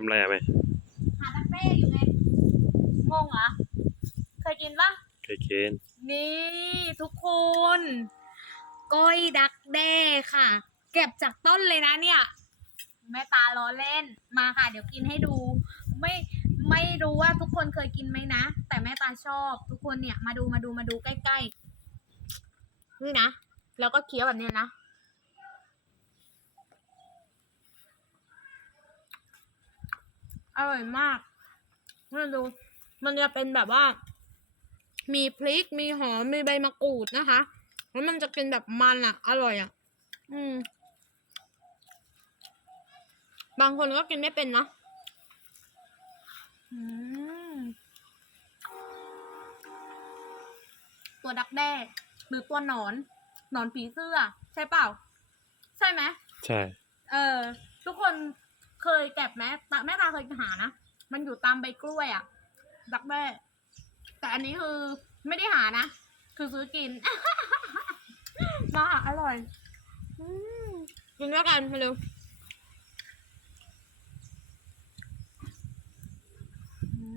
ทำอะไรอะแม่หาดักแด้อยู่ไง งงเหรอ เคยกินปะเคยกินนี่ทุกคน ก้อยดักแด้ค่ะ เก็บจากต้นเลยนะเนี่ย แม่ตาล้อเล่น มาค่ะ เดี๋ยวกินให้ดู ไม่ไม่รู้ว่าทุกคนเคยกินไหมนะ แต่แม่ตาชอบ ทุกคนเนี่ยมาดูมาดูมาดูใกล้ๆ นี่นะ แล้วก็เคี้ยวแบบนี้นะ อร่อยมากมาดู มันจะเป็นแบบว่า มีพริก มีหอม มีใบมะกรูดนะคะ แล้วมันจะกินแบบมันอะ อร่อยอะ อืม บางคนก็กินไม่เป็นเนาะอืมตัวดักแด้หรือตัวหนอน หนอนผีเสื้อ ใช่เปล่า ใช่ไหม ใช่ เออ ทุกคน เคยเก็บแม่แม่ตาเคยหานะ มันอยู่ตามใบกล้วยอะ่ะ ดักแม่แต่อันนี้คือไม่ได้หานะ คือซื้อกิน มาอร่อยอืมกินด้วยกันมาเร็ว